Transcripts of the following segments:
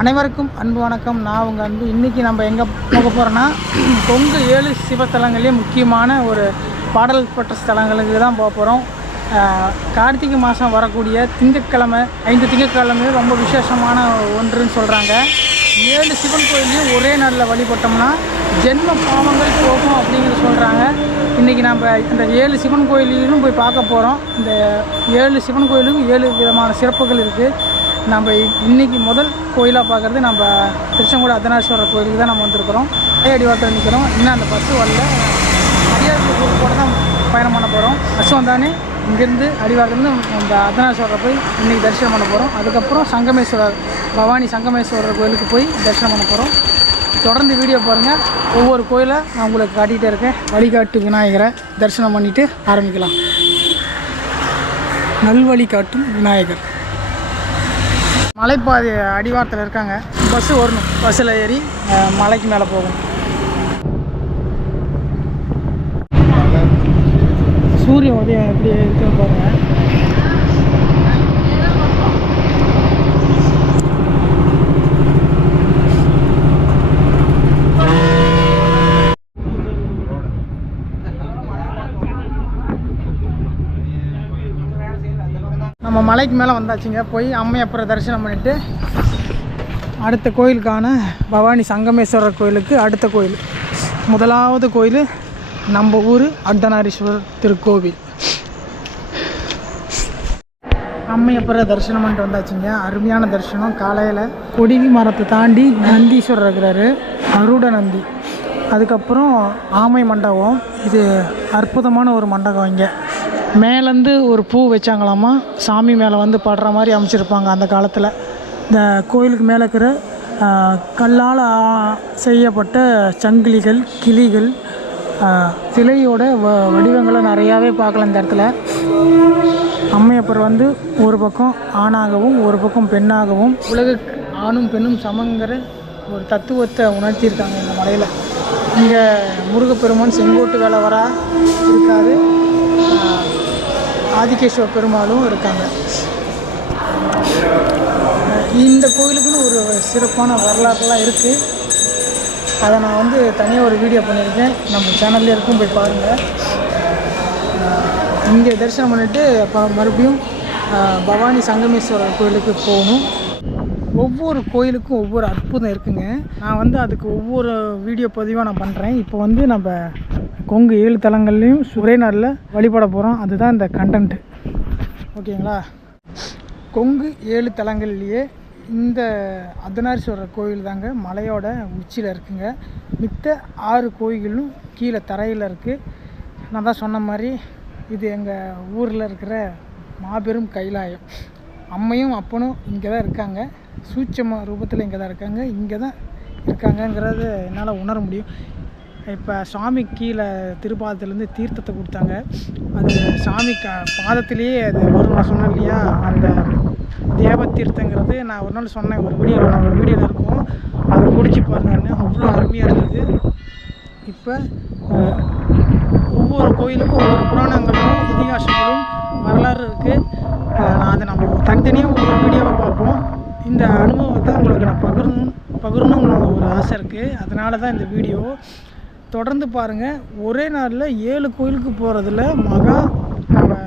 அனைவருக்கும் அன்பு வணக்கம். நான் உங்கள் அன்பு. இன்றைக்கி நம்ம எங்கே போக போகிறோன்னா, கொங்கு 7 சிவத்தலங்கள்லேயே முக்கியமான ஒரு பாடல் பெற்ற ஸ்தலங்களுக்கு தான் போக போகிறோம். கார்த்திகை மாதம் வரக்கூடிய திங்கட்கிழமை 5 திங்கட்கிழமையும் ரொம்ப விசேஷமான ஒன்றுன்னு சொல்கிறாங்க. 7 சிவன் கோயிலையும் ஒரே நாளில் வழிபட்டோம்னா ஜென்ம பாவங்கள் போகும் அப்படிங்கிறது சொல்கிறாங்க. இன்றைக்கி நம்ம இந்த 7 சிவன் கோயிலையும் போய் பார்க்க போகிறோம். இந்த 7 சிவன் கோயிலுக்கும் 7 விதமான சிறப்புகள் இருக்குது. நம்ம இன்றைக்கி முதல் கோயிலாக பார்க்குறது நம்ம திருச்செங்கோடு அர்த்தநாரீஸ்வரர் கோயிலுக்கு தான் நம்ம வந்திருக்கிறோம். அடிவாரத்தில் நிற்கிறோம். இன்னும் அந்த பஸ்ஸு வரல. அடிவாரத்தில் கூட தான் பயணம் பண்ண போகிறோம். பஸ்ஸு வந்தானே இங்கேருந்து அடிவாரத்துலேருந்து அந்த அர்த்தநாரீஸ்வரரை போய் இன்றைக்கி தரிசனம் பண்ண போகிறோம். அதுக்கப்புறம் சங்கமேஸ்வரர் பவானி சங்கமேஸ்வரர் கோயிலுக்கு போய் தரிசனம் பண்ண போகிறோம். தொடர்ந்து வீடியோ பாருங்கள். ஒவ்வொரு கோயிலை நான் உங்களுக்கு காட்டிகிட்டே இருக்கேன். வழிகாட்டு விநாயகரை தரிசனம் பண்ணிவிட்டு ஆரம்பிக்கலாம். நல்வழி காட்டும் விநாயகர் மலைப்பாதை அடிவாரத்தில் இருக்காங்க. பஸ்ஸு வரணும். பஸ்ஸில் ஏறி மலைக்கு மேலே போகணும். சூரிய உதயம் எப்படி இருக்குன்னு பாருங்கள். நம்ம மலைக்கு மேலே வந்தாச்சுங்க. போய் அம்மையப்பரை தரிசனம் பண்ணிவிட்டு அடுத்த கோயிலுக்கான பவானி சங்கமேஸ்வரர் கோயிலுக்கு அடுத்த கோயில், முதலாவது கோயில் நம்ம ஊர் அர்த்தநாரீஸ்வரர் திருக்கோவில். அம்மையப்பரை தரிசனம் பண்ணிட்டு வந்தாச்சுங்க. அருமையான தரிசனம். காலையில் கொடிவி மரத்தை தாண்டி நந்தீஸ்வரர் இருக்கிறாரு, அருட நந்தி. அதுக்கப்புறம் ஆமை மண்டபம். இது அற்புதமான ஒரு மண்டபம். இங்கே மேலேருந்து ஒரு பூ வச்சாங்களாமா, சாமி மேலே வந்து படுற மாதிரி அமைச்சிருப்பாங்க அந்த காலத்தில். இந்த கோயிலுக்கு மேலே இருக்கிற கல்லால் செய்யப்பட்ட சங்கிலிகள், கிளிகள், சிலையோட வடிவங்களை நிறையாவே பார்க்கலாம் இந்த இடத்துல. அம்மையப்பர் வந்து ஒரு பக்கம் ஆணாகவும் ஒரு பக்கம் பெண்ணாகவும், உலகுக்கு ஆணும் பெண்ணும் சமங்கிற ஒரு தத்துவத்தை உணர்த்தியிருக்காங்க இந்த மலையில். இங்கே முருகப்பெருமான் செங்கோட்டு வேலை வரா இருக்காது, ஆதிகேஸ்வர பெருமாளும் இருக்காங்க. இந்த கோயிலுக்குன்னு ஒரு சிறப்பான வரலாறுலாம் இருக்குது. அதை நான் வந்து தனியாக ஒரு வீடியோ பண்ணியிருக்கேன், நம்ம சேனல்லே இருக்கும், போய் பாருங்கள். இங்கே தரிசனம் பண்ணிவிட்டு மறுபடியும் பவானி சங்கமேஸ்வரர் கோயிலுக்கு போகணும். ஒவ்வொரு கோயிலுக்கும் ஒவ்வொரு அற்புதம் இருக்குங்க. நான் வந்து அதுக்கு ஒவ்வொரு வீடியோ பதிவாக நான் பண்ணுறேன். இப்போ வந்து நம்ம கொங்கு 7 தலங்கள்லேயும் ஒரே நாளில் வழிபட போகிறோம். அதுதான் இந்த கண்டென்ட்டு. ஓகேங்களா? கொங்கு 7 தலங்கள்லேயே இந்த அர்த்தநாரீஸ்வரர் கோயில் தாங்க மலையோட உச்சியில் இருக்குங்க. மித்த 6 கோயிலும் கீழே தரையில் இருக்குது. நான் தான் சொன்ன மாதிரி இது எங்கள் ஊரில் இருக்கிற மாபெரும் கைலாயம். அம்மையும் அப்பனும் இங்கே தான் இருக்காங்க. சூட்சம ரூபத்தில் இங்கே தான் இருக்காங்க. இங்கே தான் இருக்காங்கங்கிறது என்னால் உணர முடியும். இப்போ சாமி கீழே திருப்பாதத்துலேருந்து தீர்த்தத்தை கொடுத்தாங்க. அது சாமி பாதத்திலேயே அது வரும். நான் சொன்னேன் இல்லையா, அந்த தேவ தீர்த்தங்கிறது நான் ஒரு நாள் சொன்னேன், ஒரு வீடியோவில் இருக்கும், அதை குடிச்சு பாருங்கன்னு. அவ்வளோ அருமையாக இருந்தது. இப்போ ஒவ்வொரு கோயிலுக்கும் ஒவ்வொரு புராணங்களும் இதிகாசங்களும் வரலாறு இருக்குது. அதை நம்ம தனித்தனியாக ஒரு வீடியோவை பார்ப்போம். இந்த அனுபவத்தை உங்களுக்கு நான் பகிரணும்னு ஒரு ஆசை இருக்குது. அதனால தான் இந்த வீடியோ. தொடர்ந்து பாருங்கள். ஒரே நாளில் 7 கோயிலுக்கு போகிறதுல நம்ம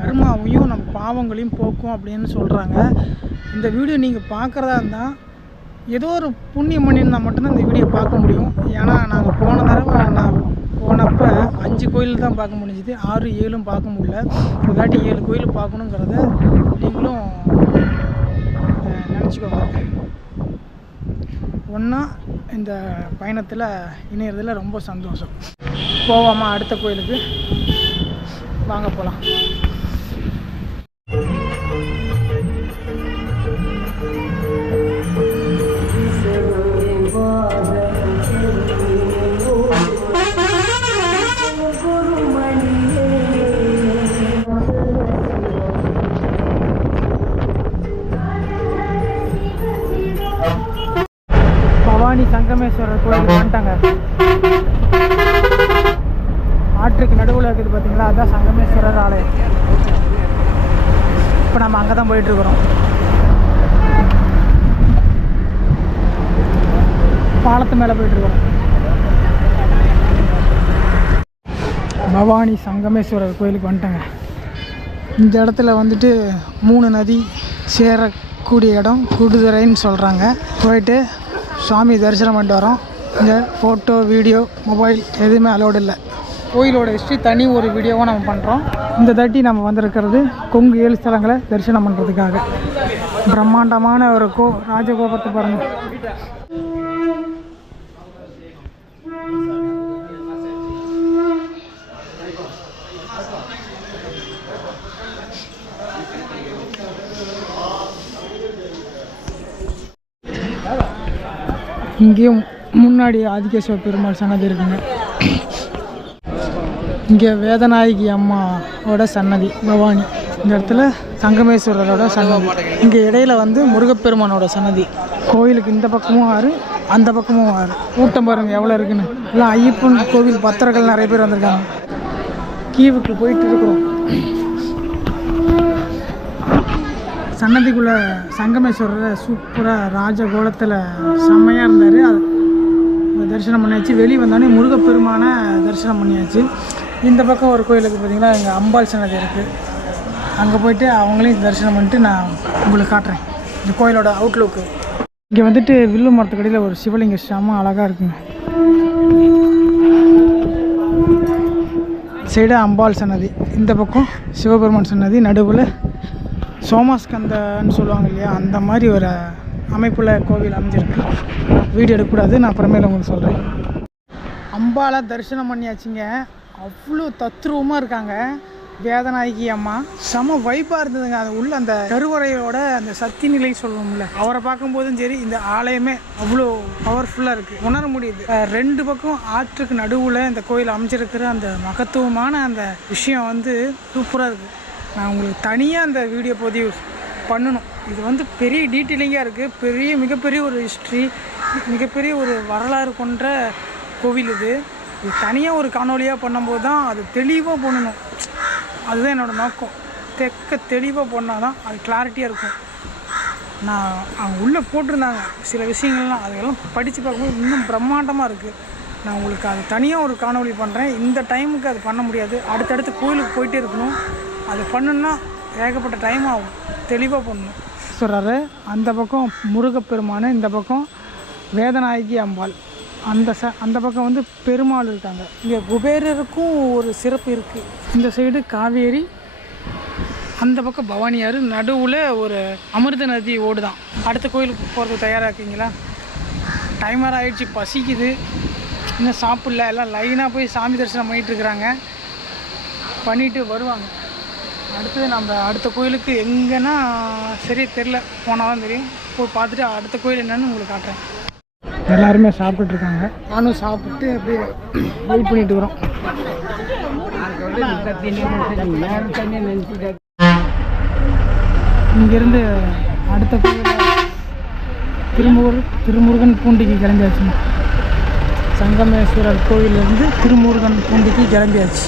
கர்மாவையும் நம்ம பாவங்களையும் போக்கும் அப்படின்னு சொல்கிறாங்க. இந்த வீடியோ நீங்கள் பார்க்குறதா இருந்தால் ஏதோ ஒரு புண்ணியம் பண்ணியிருந்தால் மட்டும்தான் இந்த வீடியோ பார்க்க முடியும். ஏன்னா நாங்கள் போன தடவை நான் போனப்போ 5 கோயில் தான் பார்க்க முடிஞ்சுது, 6, 7 பார்க்க முடியல. இல்லாட்டி 7 கோயில் பார்க்கணுங்கிறத நீங்களும் நினச்சிக்கோங்க. ஒன்றா இந்த பயணத்தில் இணையறதில் ரொம்ப சந்தோஷம். போவாமா அடுத்த கோயிலுக்கு? வாங்க போகலாம். பவானி சங்கமேஸ்வரர் கோயிலுக்கு வந்துட்டாங்க. ஆற்றுக்கு நடுவில் இருக்குது பார்த்தீங்களா, அதுதான் சங்கமேஸ்வரர் ஆலயம். இப்போ நம்ம அங்கே தான் போயிட்டுருக்குறோம். பாலத்து மேலே போயிட்டுருக்கோம். பவானி சங்கமேஸ்வரர் கோயிலுக்கு வந்துட்டேங்க. இந்த இடத்துல வந்துட்டு 3 நதி சேரக்கூடிய இடம் குடுதுறைன்னு சொல்கிறாங்க. போயிட்டு சுவாமி தரிசனம் பண்ணிட்டு வரோம். இந்த ஃபோட்டோ வீடியோ மொபைல் எதுவுமே அலோடு இல்லை. கோயிலோட ஹிஸ்ட்ரி தனி ஒரு வீடியோவாக நம்ம பண்ணுறோம். இந்த தாட்டி நம்ம வந்திருக்கிறது கொங்கு 7 ஸ்தலங்களை தரிசனம் பண்ணுறதுக்காக. பிரம்மாண்டமான ஒரு ராஜகோபுரத்தை பாருங்கள். இங்கேயும் முன்னாடி ஆதிகேஸ்வர பெருமாள் சன்னதி இருக்குங்க. இங்கே வேதநாயகி அம்மாவோட சன்னதி பவானி. இந்த இடத்துல சங்கமேஸ்வரரோட சன்னதி. இங்கே இடையில வந்து முருகப்பெருமானோட சன்னதி. கோயிலுக்கு இந்த பக்கமும் ஆறு, அந்த பக்கமும் ஆறு. கூட்டம் பாருங்கள் எவ்வளோ இருக்குன்னு. எல்லாம் ஐயப்பன் கோவில் பக்தர்கள் நிறைய பேர் வந்திருக்காங்க. கீவுக்கு போயிட்டு இருக்கிறோம். சன்னதிக்குள்ளே சங்கமேஸ்வரர் சூப்பராக ராஜகோலத்தில் செம்மையாக இருந்தார். அது தரிசனம் பண்ணியாச்சு. வெளியே வந்தோடனே முருகப்பெருமான தரிசனம் பண்ணியாச்சு. இந்த பக்கம் ஒரு கோயிலுக்கு பார்த்திங்கன்னா இங்கே அம்பாள் சன்னதி இருக்குது. அங்கே போய்ட்டு அவங்களையும் தரிசனம் பண்ணிட்டு நான் உங்களுக்கு காட்டுறேன் இந்த கோயிலோட அவுட்லுக்கு. இங்கே வந்துட்டு வில்லு மரத்துக்கடியில் ஒரு சிவலிங்க செம்ம அழகாக இருக்குங்க. சைடு அம்பாள் சன்னதி, இந்த பக்கம் சிவபெருமான் சன்னதி, நடுவில் சோமாஸ்கந்தன்னு சொல்லுவாங்க இல்லையா, அந்த மாதிரி ஒரு அமைப்பில் கோவில் அமைஞ்சிருக்கு. வீடியோ எடுக்கக்கூடாது, நான் அப்புறமேல உங்களுக்கு சொல்கிறேன். அம்பாலை தரிசனம் பண்ணியாச்சுங்க. அவ்வளோ தத்ரூபமாக இருக்காங்க வேதநாயகி அம்மா. செம வைப்பாக இருந்ததுங்க. அது உள்ள அந்த கருவறையோட அந்த சக்தி நிலை சொல்லுவோம்ல, அவரை பார்க்கும்போதும் சரி இந்த ஆலயமே அவ்வளோ பவர்ஃபுல்லாக இருக்குது, உணர முடியுது. 2 பக்கம் ஆற்றுக்கு நடுவில் இந்த கோயில் அமைஞ்சிருக்கிற அந்த மகத்துவமான அந்த விஷயம் வந்து சூப்பராக இருக்குது. நான் உங்களுக்கு தனியாக அந்த வீடியோ பதிவு பண்ணணும். இது வந்து பெரிய டீட்டெயிலிங்காக இருக்குது. மிகப்பெரிய ஒரு ஹிஸ்ட்ரி, மிகப்பெரிய ஒரு வரலாறு கொண்ட கோவில் இது தனியாக ஒரு காணொலியாக பண்ணும்போது தான் அது தெளிவாக பண்ணணும். அதுதான் என்னோடய நோக்கம். தெளிவாக பண்ணால் தான் அது கிளாரிட்டியாக இருக்கும். நான் அவங்க உள்ளே போட்டிருந்தாங்க சில விஷயங்கள்லாம், அதெல்லாம் படித்து பார்க்கும்போது இன்னும் பிரம்மாண்டமாக இருக்குது. நான் உங்களுக்கு அது தனியாக ஒரு காணொலி பண்ணுறேன். இந்த டைமுக்கு அது பண்ண முடியாது. அடுத்தடுத்து கோயிலுக்கு போயிட்டே இருக்கணும். அது பண்ணுன்னா ஏகப்பட்ட டைம் ஆகும். தெளிவாக பண்ணணும் சொல்கிறாரு. அந்த பக்கம் முருகப்பெருமான், இந்த பக்கம் வேதநாயகி அம்பாள், அந்த பக்கம் வந்து பெருமாள் இருக்காங்க. இங்கே குபேரருக்கும் ஒரு சிறப்பு இருக்குது. இந்த சைடு காவேரி, அந்த பக்கம் பவானியாறு, நடுவில் ஒரு அமிர்த நதி ஓடுதான். அடுத்த கோயிலுக்கு போகிறதுக்கு தயாராக இருக்கீங்களா? டைமர் ஆகிடுச்சு, பசிக்குது, இன்னும் சாப்பிடல. எல்லாம் லைனாக போய் சாமி தரிசனம் பண்ணிகிட்ருக்குறாங்க. பண்ணிவிட்டு வருவாங்க. அடுத்தது நம்ம அடுத்த கோயிலுக்கு எங்கன்னா சரியா தெரில, போனால் தான் தெரியும். போய் பார்த்துட்டு அடுத்த கோயில் என்னன்னு உங்களுக்கு காட்டுறேன். எல்லாருமே சாப்பிட்டுருக்காங்க. நானும் சாப்பிட்டு அப்படியே வெயிட் பண்ணிட்டு இருக்கிறோம். இங்கேருந்து அடுத்த கோயில் திருமுருகன் பூண்டிக்கு கிளம்பியாச்சுங்க. சங்கமேஸ்வரர் கோயிலேருந்து திருமுருகன் பூண்டிக்கு கிளம்பியாச்சு.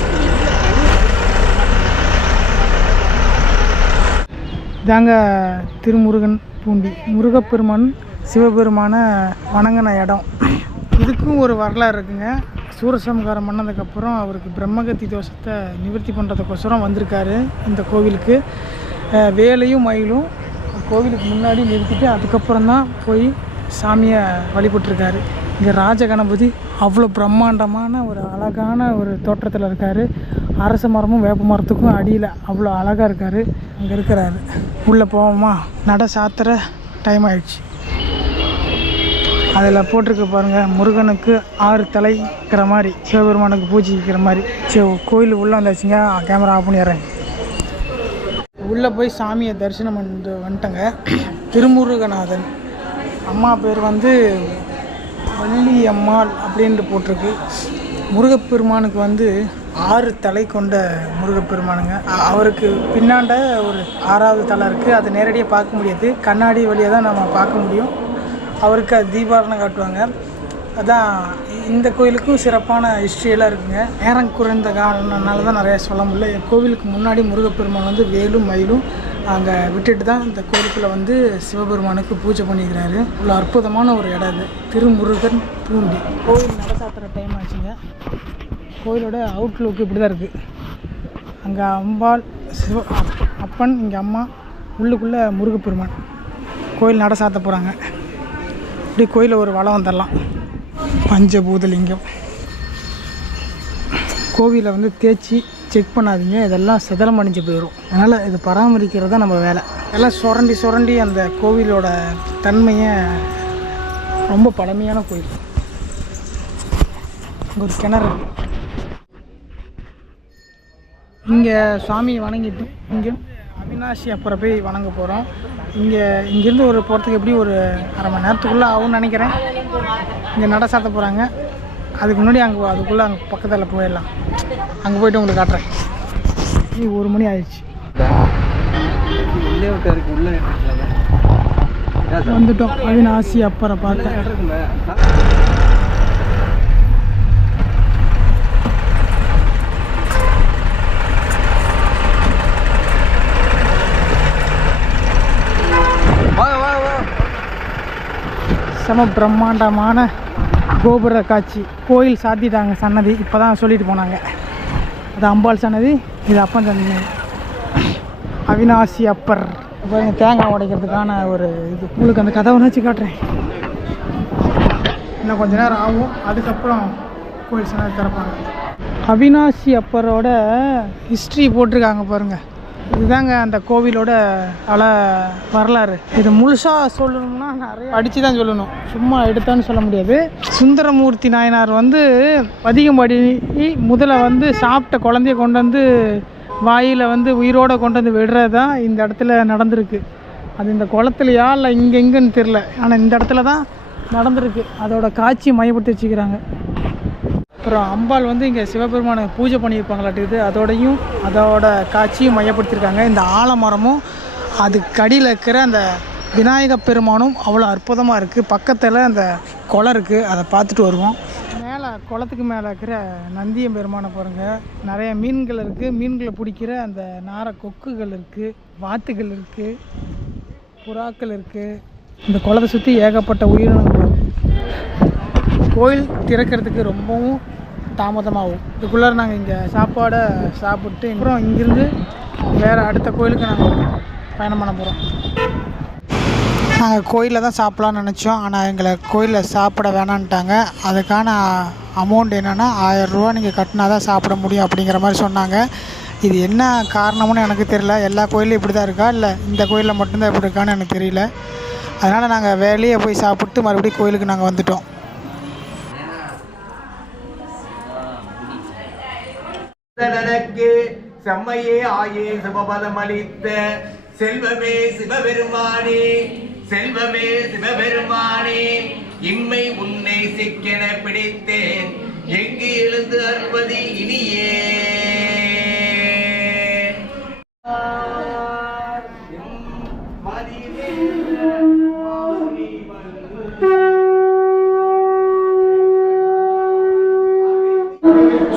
இதாங்க திருமுருகன் பூண்டி. முருகப்பெருமான் சிவபெருமான வணங்கின இடம். இதுக்கும் ஒரு வரலாறு இருக்குங்க. சூரசம்ஹாரம் பண்ணதுக்கப்புறம் அவருக்கு பிரம்மகத்தி தோஷத்தை நிவர்த்தி பண்ணுறதுக்கோசரம் வந்திருக்காரு இந்த கோவிலுக்கு. வேலையும் மயிலும் கோவிலுக்கு முன்னாடி நிறுத்திட்டு அதுக்கப்புறம் தான் போய் சாமியை வழிபட்டுருக்காரு. இங்கே ராஜகணபதி அவ்வளோ பிரம்மாண்டமான ஒரு அழகான ஒரு தோற்றத்தில் இருக்கார். அரச மரமும் வேப்ப மரத்துக்கும் அடியில் அவ்வளோ அழகாக இருக்கார். அங்கே இருக்கிறாரு. உள்ளே போவோமா? நட சாத்திர டைம் ஆயிடுச்சு. அதில் போட்டிருக்க பாருங்கள், முருகனுக்கு 6 தலைக்கிற மாதிரி, சிவபெருமானுக்கு பூஜிக்கிற மாதிரி. சரி, கோயில் உள்ளே வந்தாச்சுங்க. கேமரா ஆஃப் பண்ணிடுறேன். உள்ளே போய் சாமியை தரிசனம் பண்ணிட்டு வந்துட்டேங்க. திருமுருகநாதன் அம்மா பேர் வந்து வள்ளி அம்மாள் அப்படின்ட்டு போட்டிருக்கு. முருகப்பெருமானுக்கு வந்து 6 தலை கொண்ட முருகப்பெருமானுங்க. அவருக்கு பின்னாண்ட ஒரு 6வது தலை இருக்குது. அதை நேரடியாக பார்க்க முடியாது, கண்ணாடி வழியாக தான் நம்ம பார்க்க முடியும். அவருக்கு அது தீபாரணம் காட்டுவாங்க. அதான் இந்த கோயிலுக்கும் சிறப்பான ஹிஸ்ட்ரியெல்லாம் இருக்குங்க. நேரம் குறைந்த காரணனால தான் நிறையா சொல்ல முடியல. கோவிலுக்கு முன்னாடி முருகப்பெருமான் வந்து வேலும் மயிலும் அங்கே விட்டுட்டு தான் இந்த கோயிலுக்குள்ளே வந்து சிவபெருமானுக்கு பூஜை பண்ணிக்கிறாரு. இவ்வளோ அற்புதமான ஒரு இடம் இது, திருமுருகன் பூண்டி. கோவில் நட சாத்துற டைம் ஆச்சுங்க. கோயிலோட அவுட்லுக் இப்படி தான் இருக்குது. அங்கே அம்பாள் அப்பன், இங்கே அம்மா, உள்ளுக்குள்ளே முருகப்பெருமான். கோயில் நட சாத்த போகிறாங்க. இப்படி கோயிலில் ஒரு வளம் வந்துடலாம். பஞ்சபூதலிங்கம். கோவிலை வந்து தேய்ச்சி செக் பண்ணாதீங்க, இதெல்லாம் சிதலம் அணிஞ்சு போயிடும். அதனால் இது பராமரிக்கிறது தான் நம்ம வேலை. எல்லாம் சுரண்டி அந்த கோவிலோட தன்மையை, ரொம்ப பழமையான கோயில். இங்கே ஒரு கிணறு இருக்குது. இங்கே சாமியை வணங்கிட்டு இங்கே அவினாசி அப்பரை போய் வணங்க போகிறோம். இங்கேருந்து போகிறதுக்கு எப்படி ஒரு அரை மணி நேரத்துக்குள்ளே ஆகும்னு நினைக்கிறேன். இங்கே நட சாத்த போகிறாங்க. அதுக்கு முன்னாடி அதுக்குள்ளே அங்கே பக்கத்தில் போயிடலாம். அங்கே போய்ட்டு உங்களுக்கு காட்டுறேன். 1 மணி ஆயிடுச்சு. வந்துட்டோம் அவினாசி அப்பரை பார்க்க. செம பிரம்மாண்டமான கோபுர காட்சி. கோயில் சாத்திட்டாங்க. சன்னதி இப்போ தான் சொல்லிட்டு போனாங்க. அது அம்பாள் சன்னதி, இது அப்பன் சன்னதி. அவினாசி அப்பர். இப்போ தேங்காய் உடைக்கிறதுக்கான ஒரு இது. உங்களுக்கு அந்த கதவை வச்சு காட்டுறேன். இன்னும் கொஞ்சம் நேரம் ஆகும். அதுக்கப்புறம் கோயில் சன்னதி திறப்பாங்க. அவினாசி அப்பரோட ஹிஸ்ட்ரி போட்டிருக்காங்க பாருங்கள். இதுதாங்க அந்த கோவிலோட வரலாறு. இது முழுசாக சொல்லணும்னா நிறைய படித்து தான் சொல்லணும், சும்மா எடுத்தான்னு சொல்ல முடியாது. சுந்தரமூர்த்தி நாயனார் வந்து பதிகம்படி முதல்ல வந்து சாப்பிட்ட குழந்தைய கொண்டு வந்து வாயில் வந்து உயிரோடு கொண்டு வந்து விடுறது தான் இந்த இடத்துல நடந்திருக்கு. அது இந்த குளத்துலையா இல்லை எங்கேன்னு தெரில, ஆனால் இந்த இடத்துல தான் நடந்திருக்கு. அதோட காட்சி மையப்படுத்தி வச்சுக்கிறாங்க. அப்புறம் அம்பாள் வந்து இங்கே சிவபெருமானை பூஜை பண்ணியிருப்பாங்களாட்டுது. அதோட காட்சியும் மையப்படுத்தியிருக்காங்க. இந்த ஆலமரமும் அதுக்கு அடியில் இருக்கிற அந்த விநாயக பெருமானும் அவ்வளோ அற்புதமாக இருக்குது. பக்கத்தில் அந்த குளம் இருக்குது, அதை பார்த்துட்டு வருவோம். மேலே குளத்துக்கு மேலே இருக்கிற நந்தியம் பெருமானை பாருங்கள். நிறைய மீன்கள் இருக்குது. மீன்களை பிடிக்கிற அந்த நார கொக்குகள் இருக்குது, வாத்துகள் இருக்குது, புறாக்கள் இருக்குது. இந்த குளத்தை சுற்றி ஏகப்பட்ட உயிரினங்கள். கோயில் திறக்கிறதுக்கு ரொம்பவும் தாமதமாகும். இதுக்குள்ளே நாங்கள் இங்கே சாப்பாடை சாப்பிட்டு அப்புறம் இங்கேருந்து வேறு அடுத்த கோயிலுக்கு நாங்கள் பயணம் பண்ண போகிறோம். நாங்கள் கோயிலில் தான் சாப்பிட்லான்னு நினச்சோம், ஆனால் எங்களை கோயிலில் சாப்பிட வேணான்ட்டாங்க. அதுக்கான அமௌண்ட் என்னென்னா 1000 ரூபா நீங்கள் கட்டினா தான் சாப்பிட முடியும் அப்படிங்கிற மாதிரி சொன்னாங்க. இது என்ன காரணம்னு எனக்கு தெரியல. எல்லா கோயிலும் இப்படி தான் இருக்கா, இல்லை இந்த கோயிலில் மட்டும்தான் இப்படி இருக்கான்னு எனக்கு தெரியல. அதனால் நாங்கள் வெளியே போய் சாப்பிட்டு மறுபடியும் கோயிலுக்கு நாங்கள் வந்துட்டோம். தனக்கு செம்மையே ஆயே சிவபதம் அளித்த செல்வமே சிவபெருமானே, செல்வமே சிவபெருமானே, இம்மை உன்னை சிக்கென பிடித்தேன், எங்கு எழுந்து அற்பதி இனியே.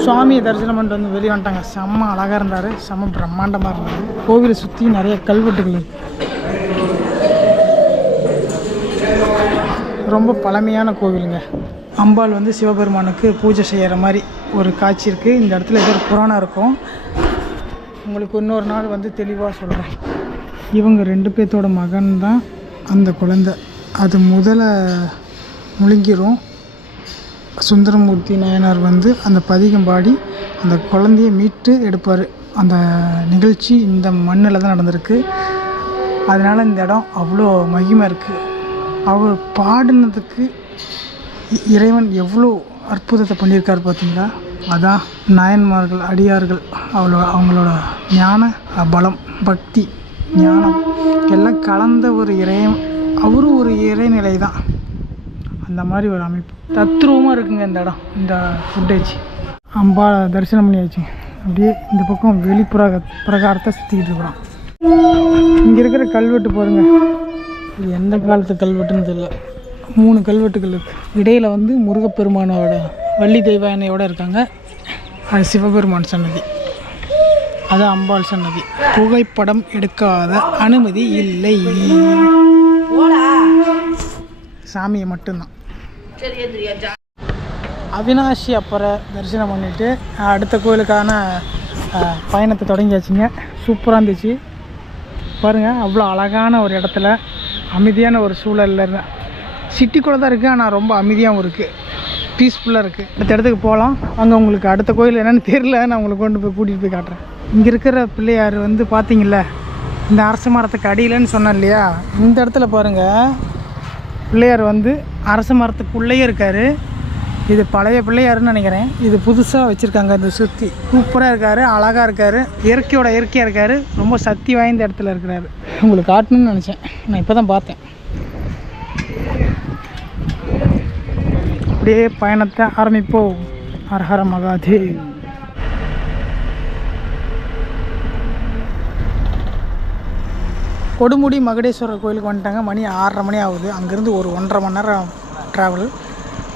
சுவாமியை தரிசனம் பண்ணிட்டு வந்து வெளியே வந்துட்டாங்க. செம்ம அழகாக இருந்தார், செம்ம பிரம்மாண்டமாக இருந்தார். கோவிலை சுற்றி நிறைய கல்வெட்டுகள் இருக்குது. ரொம்ப பழமையான கோவிலுங்க. அம்பாள் வந்து சிவபெருமானுக்கு பூஜை செய்கிற மாதிரி ஒரு காட்சி இருக்குது. இந்த இடத்துல ஏதோ ஒரு புராணம் இருக்கும். உங்களுக்கு இன்னொரு நாள் வந்து தெளிவாக சொல்கிறேன். இவங்க 2 பேர்த்தோட மகன் தான் அந்த குழந்தை. அது முதல்ல முழுங்கிரும். சுந்தரமூர்த்தி நாயனார் வந்து அந்த பதிகம் பாடி அந்த குழந்தையை மீட்டு எடுப்பார். அந்த நிகழ்ச்சி இந்த மண்ணில் தான் நடந்திருக்கு. அதனால் இந்த இடம் அவ்வளோ மகிமை இருக்குது. அவர் பாடினதுக்கு இறைவன் எவ்வளோ அற்புதத்தை பண்ணியிருக்காரு பார்த்தீங்களா. அதான் நாயன்மார்கள், அடியார்கள், அவங்களோட ஞான பலம், பக்தி, ஞானம் எல்லாம் கலந்த ஒரு அவரும் ஒரு இறைநிலை தான். அந்த மாதிரி ஒரு அமைப்பு தத்ரூபமாக இருக்குங்க இந்த இடம். இந்த ஃபுட்டேஜ் அம்பாளை தரிசனம் பண்ணியாச்சு. அப்படியே இந்த பக்கம் பிரகாரத்தை சுற்றிக்கிட்டு இருக்கிறோம். இங்கே இருக்கிற கல்வெட்டு பாருங்கள். இது எந்த காலத்து கல்வெட்டுன்னு தெரியல. 3 கல்வெட்டுகள் இருக்குது. இடையில் வந்து முருகப்பெருமானோட வள்ளி தெய்வானையோடு இருக்காங்க. அது சிவபெருமான் சன்னதி, அது அம்பாள் சன்னதி. புகைப்படம் எடுக்காத அனுமதி இல்லை, சாமியை மட்டும்தான். அவினாஷி அப்பரை தரிசனம் பண்ணிவிட்டு அடுத்த கோயிலுக்கான பயணத்தை தொடங்கியாச்சுங்க. சூப்பராக இருந்துச்சு பாருங்கள். அவ்வளோ அழகான ஒரு இடத்துல அமைதியான ஒரு சூழலில், சிட்டிக்குள்ளே தான் இருக்குது, ஆனால் ரொம்ப அமைதியாகவும் இருக்குது, பீஸ்ஃபுல்லாக இருக்குது. அடுத்த இடத்துக்கு போகலாம். அங்கே உங்களுக்கு அடுத்த கோயில் என்னென்னு தெரியல, நான் உங்களுக்கு கொண்டு போய் கூட்டிகிட்டு போய் காட்டுறேன். இங்கே இருக்கிற பிள்ளையார் வந்து பார்த்தீங்கள, இந்த அரச மரத்துக்கு அடியிலன்னு சொன்னேன் இல்லையா, இந்த இடத்துல பாருங்கள் பிள்ளையார் வந்து அரச மரத்துக்குள்ளேயே இருக்கார். இது பழைய பிள்ளையாருன்னு நினைக்கிறேன். இது புதுசாக வச்சுருக்காங்க. இந்த சுற்றி சூப்பராக இருக்கார், அழகாக இருக்கார், இயற்கையாக இருக்கார். ரொம்ப சக்தி வாய்ந்த இடத்துல இருக்கிறாரு. உங்களுக்கு காட்டணும்னு நினச்சேன், நான் இப்போ தான் பார்த்தேன். அப்படியே பயணத்தை ஆரம்பிப்போம். ஹர மகாதேவ். கொடுமுடி மகுடேஸ்வரர் கோயிலுக்கு வந்துட்டாங்க. மணி 6:30 மணி ஆகுது. அங்கேருந்து ஒரு 1.5 மணி நேரம் ட்ராவல்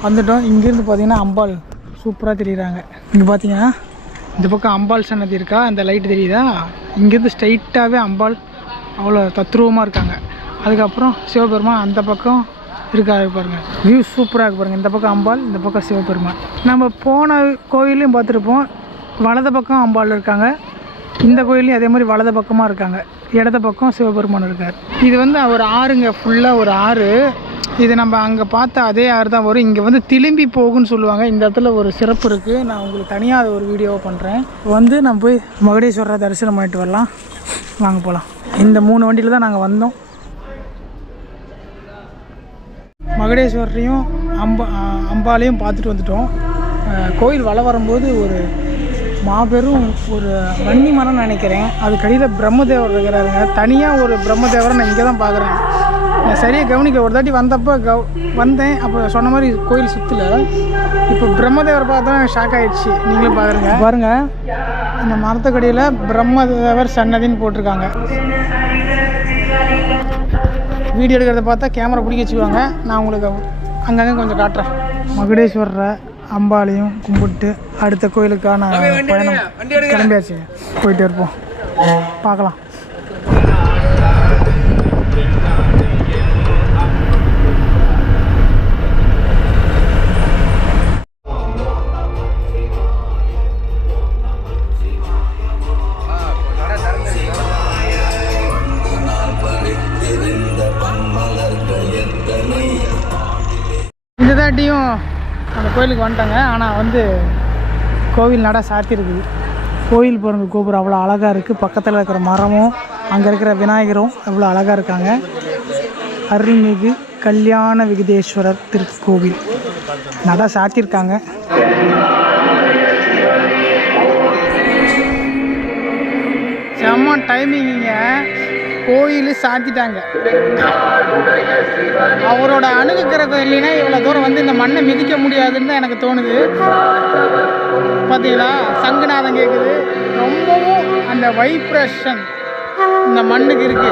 வந்துட்டோம். இங்கேருந்து பார்த்தீங்கன்னா அம்பாள் சூப்பராக தெரியுறாங்க. இங்கே பார்த்தீங்கன்னா இந்த பக்கம் அம்பாள் சன்னதி இருக்கா, அந்த லைட்டு தெரியுதா? இங்கேருந்து ஸ்ட்ரைட்டாகவே அம்பாள் அவ்வளோ தத்ரூபமாக இருக்காங்க. அதுக்கப்புறம் சிவபெருமான் அந்த பக்கம் இருக்காரு பாருங்கள். வியூ சூப்பராக இருக்கு பாருங்கள். இந்த பக்கம் அம்பாள், இந்த பக்கம் சிவபெருமான். நம்ம போன கோயிலையும் பார்த்துருப்போம், வலது பக்கம் அம்பாள் இருக்காங்க. இந்த கோயிலையும் அதே மாதிரி வலது பக்கமாக இருக்காங்க. இடது பக்கம் சிவபெருமான் இருக்கார். இது வந்து ஒரு ஆறுங்க, ஃபுல்லாக ஒரு ஆறு. இது நம்ம அங்கே பார்த்தா அதே ஆறு தான் வரும். இங்கே வந்து திரும்பி போகுன்னு சொல்லுவாங்க. இந்த இடத்துல ஒரு சிறப்பு இருக்குது. நான் உங்களுக்கு தனியாக அது ஒரு வீடியோவை பண்ணுறேன். வந்து நம்ம போய் மகுடேஸ்வரரை தரிசனம் பண்ணிட்டு வரலாம். வாங்க போகலாம். இந்த 3 வண்டியில் தான் நாங்கள் வந்தோம். மகுடேஸ்வரரையும் அம்பாலையும் பார்த்துட்டு வந்துட்டோம். கோயில் வளம் வரும்போது ஒரு மாபெரும் ஒரு வன்னி மரம் நினைக்கிறேன், அது கடியில் பிரம்மதேவர் இருக்கிறாருங்க. தனியாக ஒரு பிரம்மதேவரை நான் இங்கே தான் பார்க்குறேன். நான் சரியாக கவனிக்க. ஒரு தாட்டி வந்தப்போ வந்தேன், அப்போ சொன்ன மாதிரி கோயில் சுற்றல. இப்போ பிரம்மதேவர் பார்த்தா ஷாக் ஆகிடுச்சு. நீங்களும் பாருங்கள். இந்த மரத்துக்கடியில் பிரம்மதேவர் சன்னதின்னு போட்டிருக்காங்க. வீடியோ எடுக்கிறத பார்த்தா கேமரா பிடிக்க வச்சுக்குவாங்க. நான் உங்களுக்கு அங்கங்கே கொஞ்சம் காட்டுறேன். மகுடேஸ்வரரை அம்பாலையும் கும்பிட்டு அடுத்த கோயிலுக்கான பயணம் கிளம்பியாச்சு. போயிட்டு இருப்போம், பார்க்கலாம். இந்த தாட்டியும் அந்த கோயிலுக்கு வந்துட்டாங்க. ஆனால் வந்து கோவில் நட சாத்திருக்குது. கோயில் பாருங்க, கோபுரம் அவ்வளோ அழகாக இருக்குது. பக்கத்தில் இருக்கிற மரமும் அங்கே இருக்கிற விநாயகரும் அவ்வளோ அழகாக இருக்காங்க. அருள்மிகு கல்யாண விகடேஸ்வரர் திருக்கோவில் நட சாத்தியிருக்காங்க. செம்ம டைமிங்க. கோயில் சாத்திட்டாங்க. அவரோட அணுகுக்கிறகம் இல்லைன்னா இவ்வளோ தூரம் வந்து இந்த மண்ணை மிதிக்க முடியாதுன்னு தான் எனக்கு தோணுது. பார்த்தீங்களா, சங்குநாதம் கேட்குது. ரொம்பவும் அந்த வைப்ரேஷன் இந்த மண்ணுக்கு இருக்கு.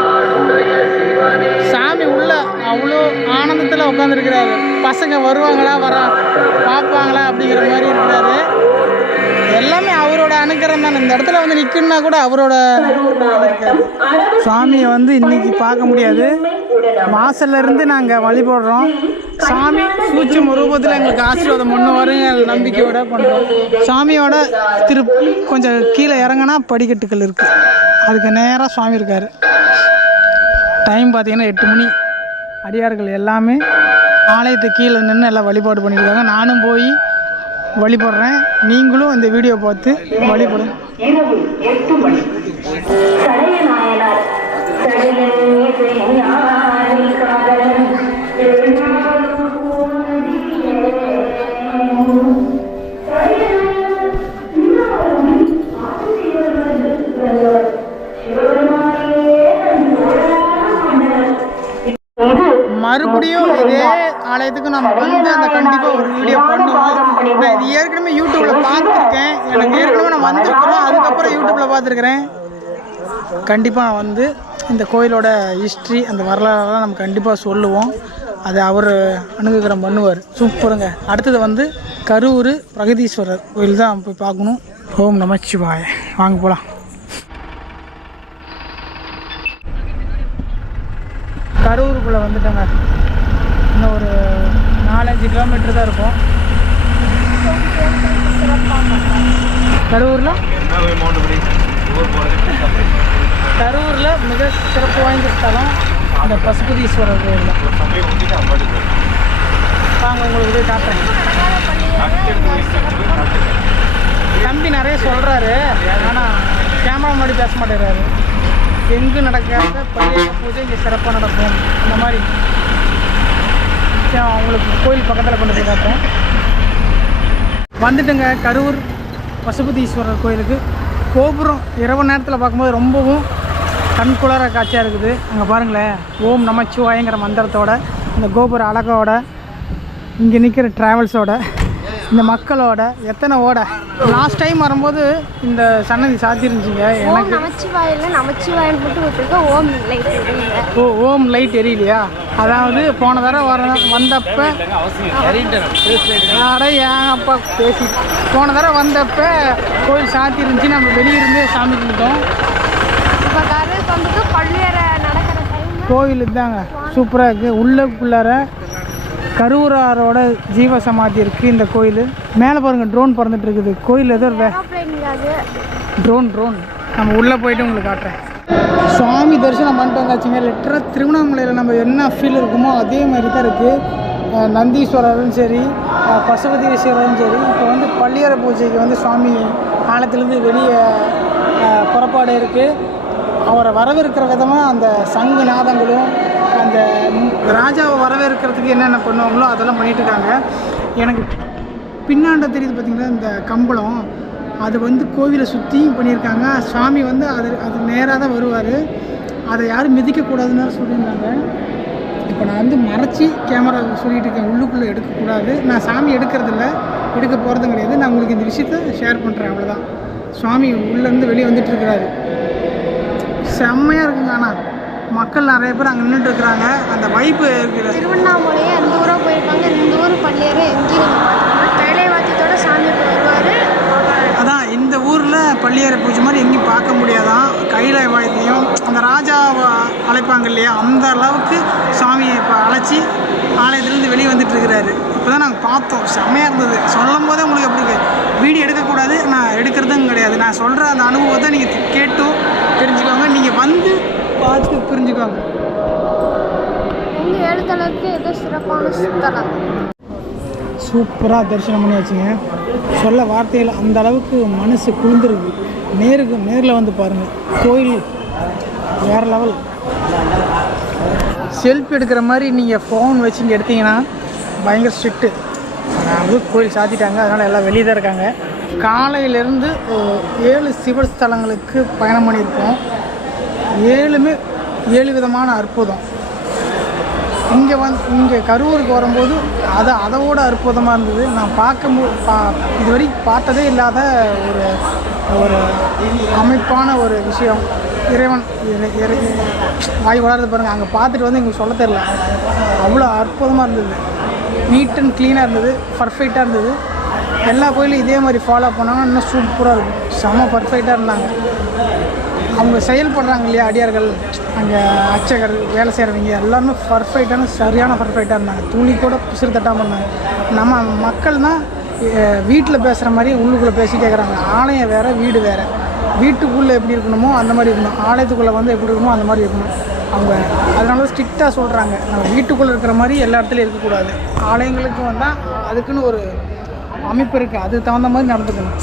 சாமி உள்ள அவ்வளோ ஆனந்தத்தில் உட்காந்துருக்கிறாரு. பசங்க வருவாங்களா பார்ப்பாங்களா அப்படிங்கிற மாதிரி இருக்கிறாரு. எல்லாமே அவரோட அனுக்கிறம் தான். இந்த இடத்துல வந்து நிற்கணுன்னா கூட அவரோட சாமியை வந்து இன்னைக்கு பார்க்க முடியாது. வாசல்ல இருந்து நாங்கள் வழிபடுறோம். சாமி சூட்சும ரூபத்தில் எங்களுக்கு ஆசீர்வாதம் ஒன்று வருங்க நம்பிக்கையோட பண்ணுறோம். சாமியோட கொஞ்சம் கீழே இறங்கினா படிக்கட்டுகள் இருக்குது. அதுக்கு நேராக சுவாமி இருக்கார். டைம் பார்த்தீங்கன்னா 8 மணி. அடியார்கள் எல்லாமே ஆலயத்துக்கு கீழே நின்று எல்லாம் வழிபாடு பண்ணியிருக்காங்க. நானும் போய் வழிபடுறேன். நீங்களும் இந்த வீடியோ பார்த்து வழிபடுங்க. மறுபடியும் இதே ஆலயத்துக்கு நம்ம வந்து அந்த கண்டிப்பாக ஒரு வீடியோ பண்ணுவோம். நான் இது ஏற்கனவே யூடியூப்பில் பார்த்துருக்கேன். எனக்கு ஏற்கனவே நான் வந்திருக்கிறோம், அதுக்கப்புறம் யூடியூப்பில் பார்த்துருக்குறேன். கண்டிப்பாக நான் வந்து இந்த கோயிலோட ஹிஸ்ட்ரி, அந்த வரலாறுலாம் நம்ம கண்டிப்பாக சொல்லுவோம். அதை அவர் அனுகிரகம் பண்ணுவார். சூப்பருங்க. அடுத்தது வந்து கரூர் பிரகதீஸ்வரர் கோயில் தான் போய் பார்க்கணும். ஓம் நமச்சிவாய. வாங்க போகலாம். கரூருக்குள்ளே வந்துட்டோங்க. இன்னும் ஒரு 4-5 கிலோமீட்டர் தான் இருக்கும். கரூரில் மிக சிறப்பு வாய்ந்த ஸ்தலம் இந்த பசுபதீஸ்வரர் கோயிலில். வாங்க உங்களுக்கு போய் காட்டுறேன். தம்பி நிறைய சொல்கிறாரு, ஆனால் கேமரா முன்னாடி பேச மாட்டேங்கிறாரு. எங்கு நடக்காத பள்ளிய பூஜை இங்கே சிறப்பாக நடக்கும் இந்த மாதிரி. அவங்களுக்கு கோயில் பக்கத்தில் கொண்டு போய் காட்டுறேன். வந்துட்டுங்க கரூர் பசுபதீஸ்வரர் கோயிலுக்கு. கோபுரம் இரவு நேரத்தில் பார்க்கும்போது ரொம்பவும் கண்குளார காட்சியாக இருக்குது. அங்கே பாருங்களேன், ஓம் நமச்சிவாயங்கிற மந்திரத்தோட இந்த கோபுர அழகோட இங்கே நிற்கிற ட்ராவல்ஸோட இந்த மக்களோட எத்தனை ஓட. லாஸ்ட் டைம் வரும்போது இந்த சன்னதி சாத்திருந்துச்சிங்க. எனக்கு நமச்சிவாயன் போட்டு விட்டுருக்க ஓம் லைட் எரியல. ஓம் லைட் எரியலையா? அதாவது போன தடவை வந்தப்போ ஏங்கப்பா பேசி போன தடவை வந்தப்போ கோயில் சாத்தி இருந்துச்சு. நம்ம வெளியிருந்தே சாமி கும்பிட்டோம். இப்போ கரூருக்கு வந்துட்டு பள்ளியறை நடக்கிற கோயில் தாங்க சூப்பராக இருக்குது. உள்ளுக்குள்ளார கரூராரோட ஜீவசமாதி இருக்குது இந்த கோயில். மேலே பாருங்கள், ட்ரோன் பறந்துட்டு இருக்குது. கோயில் ஏதோ ட்ரோன் நம்ம உள்ளே போயிட்டு உங்களுக்கு காட்டுறேன். சுவாமி தரிசனம் பண்ணிட்டு வந்தாச்சுங்க. லிட்டராக திருவண்ணாமலையில் நம்ம என்ன ஃபீல் இருக்குமோ அதே மாதிரி தான் இருக்குது. நந்தீஸ்வரரும் சரி, பசுபதீஸ்வரரும் சரி. இப்போ வந்து பள்ளியறை பூஜைக்கு வந்து சுவாமி ஆலயத்துலேருந்து வெளியே புறப்பாடு இருக்குது. அவரை வரவேற்கிற விதமாக அந்த சங்கு நாதங்களும் அந்த ராஜாவை வரவேற்கிறதுக்கு என்னென்ன பண்ணுவாங்களோ அதெல்லாம் பண்ணிகிட்டு இருக்காங்க. எனக்கு பின்னாண்ட தெரியுது பார்த்திங்கன்னா இந்த கம்பளம், அது வந்து கோவிலை சுற்றியும் பண்ணியிருக்காங்க. சுவாமி வந்து அது நேராக தான் வருவார். அதை யாரும் மிதிக்கக்கூடாதுன்னு சொல்லியிருந்தாங்க. இப்போ நான் வந்து மறைச்சி கேமரா சொல்லிகிட்டு இருக்கேன், உள்ளுக்குள்ளே எடுக்கக்கூடாது. நான் சாமி எடுக்கிறதில்ல, எடுக்க போகிறதும் கிடையாது. நான் உங்களுக்கு இந்த விஷயத்த ஷேர் பண்ணுறேன், அவ்வளோதான். சுவாமி உள்ளேருந்து வெளியே வந்துட்டுருக்கிறாரு. செம்மையாக இருக்குங்க. ஆனால் மக்கள் நிறைய பேர் அங்கே நின்றுட்டு இருக்கிறாங்க. அந்த வைப்பு இருக்குது. திருவண்ணாமலையே அந்த ஊராக போயிருக்காங்க. இந்த ஊர் பள்ளியறை எங்கேயும் கைலைவாத்தியத்தோட சாமி வருவார். அதான் இந்த ஊரில் பள்ளியறை பூஜை மாதிரி எங்கேயும் பார்க்க முடியாதான். கைலைவாத்தியம் அந்த ராஜாவை அழைப்பாங்க இல்லையா, அந்த அளவுக்கு சாமியை இப்போ அழைச்சி ஆலயத்துலேருந்து வெளியே வந்துட்டுருக்கிறாரு. இப்போ தான் நாங்கள் பார்த்தோம், செம்மையாக இருந்தது. சொல்லும் போதே உங்களுக்கு எப்படி இருக்குது. வீடியோ எடுக்கக்கூடாது, நான் எடுக்கிறதும் கிடையாது. நான் சொல்கிற அந்த அனுபவத்தை நீங்கள் கேட்டும் தெரிஞ்சுக்கோங்க. நீங்கள் வந்து பார்த்து புரிஞ்சுக்கோங்க. எங்கள் எழுத்தளவுக்கு ஏதோ சிறப்பான ஸ்தலம். சூப்பராக தரிசனம் பண்ணியாச்சுங்க. சொல்ல வார்த்தையில் அந்த அளவுக்கு மனசு குளிர்ந்துருக்கு. நேரில் வந்து பாருங்கள், கோயில் வேறு லெவல். செல்ஃபி எடுக்கிற மாதிரி நீங்கள் ஃபோன் வச்சு இங்கே எடுத்தீங்கன்னா பயங்கர ஸ்ட்ரிக்ட்டு. அதாவது கோயில் சாத்திட்டாங்க, அதனால் எல்லாம் வெளியே தான் இருக்காங்க. காலையிலேருந்து 7 சிவஸ்தலங்களுக்கு பயணம் பண்ணியிருக்கோம். 7மே 7 விதமான அற்புதம். இங்கே கரூருக்கு வரும்போது அதோட அற்புதமாக இருந்தது. நான் இதுவரைக்கும் பார்த்ததே இல்லாத ஒரு அமைப்பான ஒரு விஷயம். இறைவன் வாய் வளர்றது பாருங்கள். அங்கே பார்த்துட்டு வந்து எங்களுக்கு சொல்ல தெரியல, அவ்வளோ அற்புதமாக இருந்தது. நீட் அண்ட் க்ளீனாக இருந்தது, பர்ஃபெக்டாக இருந்தது. எல்லா கோயிலும் இதே மாதிரி ஃபாலோ பண்ணாங்கன்னா இன்னும் சூப்பராக இருக்கும். செம்ம பர்ஃபெக்டாக இருந்தாங்க. அவங்க செயல்படுறாங்க இல்லையா அடியார்கள், அங்கே அர்ச்சகர் வேலை செய்கிறவங்க எல்லாருமே சரியான பர்ஃபெக்டாக இருந்தாங்க. துளி கூட பிசுறு தட்டாமல் இருந்தாங்க. நம்ம மக்கள் தான் வீட்டில் பேசுகிற மாதிரி உள்ளுக்குள்ளே பேசிகிட்டே இருக்கிறாங்க. ஆலயம் வேறு, வீடு வேறு. வீட்டுக்குள்ளே எப்படி இருக்கணுமோ அந்த மாதிரி இருக்கணும், ஆலயத்துக்குள்ளே வந்து எப்படி இருக்கணுமோ அந்த மாதிரி இருக்கணும். அவங்க அதனால ஸ்ட்ரிக்டாக சொல்கிறாங்க, நம்ம வீட்டுக்குள்ளே இருக்கிற மாதிரி எல்லா இடத்துலையும் இருக்கக்கூடாது. ஆலயங்களுக்கு வந்தால் அதுக்குன்னு ஒரு அமைப்பு இருக்குது, அதுக்கு தகுந்த மாதிரி நடந்துக்கணும்.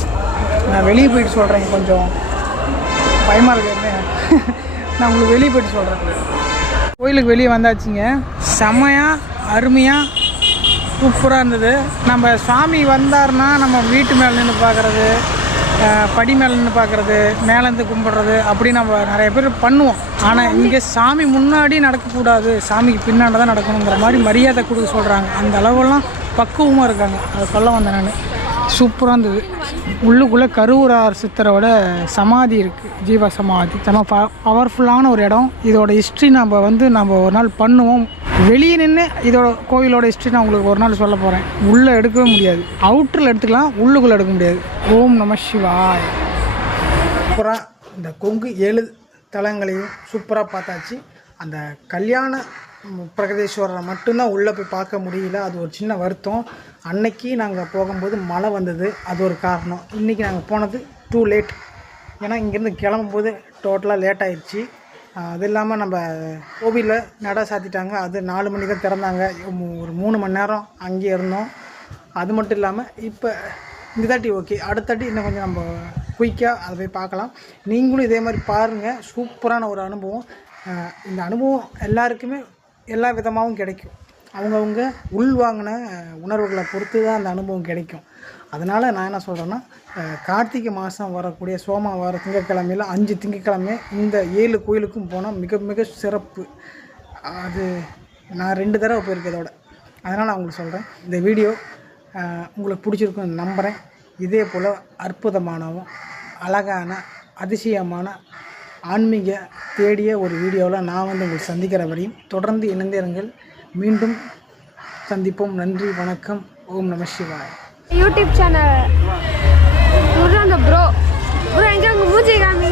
நான் வெளியே போயிட்டு சொல்கிறேன், கொஞ்சம் பயமாக இருக்குது. நான் உங்களுக்கு வெளியே போய்ட்டு சொல்கிறேன். கோயிலுக்கு வெளியே வந்தாச்சுங்க. செம்மையாக அருமையாக சூப்பராக இருந்தது. நம்ம சுவாமி வந்தார்னா நம்ம வீட்டு மேலே நின்று பார்க்குறது, படி மேலே நின்று பார்க்குறது, மேலேருந்து கும்பிட்றது அப்படி நம்ம நிறைய பேர் பண்ணுவோம். ஆனால் இங்கே சாமி முன்னாடி நடக்கக்கூடாது, சாமிக்கு பின்னாடி தான் நடக்கணுங்கிற மாதிரி மரியாதை கொடுக்க சொல்கிறாங்க. அந்த அளவெல்லாம் பக்குவமாக இருக்காங்க. அதை சொல்ல வந்தேன் நான். சூப்பராக இருந்தது. உள்ளுக்குள்ளே கரூரார் சித்தரோட சமாதி இருக்குது, ஜீவ சமாதி. நம்ம பவர்ஃபுல்லான ஒரு இடம். இதோட ஹிஸ்ட்ரி நம்ம ஒரு நாள் பண்ணுவோம். வெளியே நின்று இதோட கோவிலோட ஹிஸ்ட்ரி நான் உங்களுக்கு ஒரு நாள் சொல்ல போகிறேன். உள்ளே எடுக்கவே முடியாது, அவுட்டரில் எடுத்துக்கலாம், உள்ளுக்குள்ளே எடுக்க முடியாது. ஓம் நம சிவாய். சூப்பராக இந்த கொங்கு 7 தலங்களையும் சூப்பராக பார்த்தாச்சு. அந்த கல்யாண பிரகதீஸ்வரரை மட்டும்தான் உள்ளே போய் பார்க்க முடியல, அது ஒரு சின்ன வருத்தம். அன்னைக்கு நாங்கள் போகும்போது மழை வந்தது, அது ஒரு காரணம். இன்றைக்கி நாங்கள் போனது டூ லேட், ஏன்னா இங்கேருந்து கிளம்பும்போது டோட்டலாக லேட் ஆயிடுச்சு. அது இல்லாமல் நம்ம கோவிலில் நட சாத்திட்டாங்க, அது 4 மணிக்கு தான் திறந்தாங்க. ஒரு 3 மணி நேரம் அங்கேயே இருந்தோம். அது மட்டும் இல்லாமல் இப்போ இந்த தாட்டி ஓகே, அடுத்தாட்டி இன்னும் கொஞ்சம் நம்ம குயிக்காக அதை போய் பார்க்கலாம். நீங்களும் இதே மாதிரி பாருங்கள், சூப்பரான ஒரு அனுபவம். இந்த அனுபவம் எல்லாருக்குமே எல்லா விதமாகவும் கிடைக்கும். அவங்கவுங்க உள்வாங்கின உணர்வுகளை பொறுத்து தான் அந்த அனுபவம் கிடைக்கும். அதனால் நான் என்ன சொல்கிறேன்னா, கார்த்திகை மாதம் வரக்கூடிய சோமவாரம் திங்கட்கிழமையில் 5 திங்கட்கிழமை இந்த 7 கோயிலுக்கும் போனால் மிக மிக சிறப்பு. அது நான் 2 தடவை போயிருக்கேன் இதோட. அதனால் நான் உங்களுக்கு சொல்கிறேன், இந்த வீடியோ உங்களுக்கு பிடிச்சிருக்குன்னு நம்புகிறேன். இதே போல் அற்புதமானவும் அழகான அதிசயமான ஆன்மீக தேடிய ஒரு வீடியோவில் நான் வந்து உங்களுக்கு சந்திக்கிற வரையும் தொடர்ந்து இணைந்திருங்கள். மீண்டும் சந்திப்போம். நன்றி, வணக்கம். ஓம் நம சிவாய். யூடியூப் சேனல் அந்த ப்ரோ எங்கே உங்கள் மூஞ்சி காமி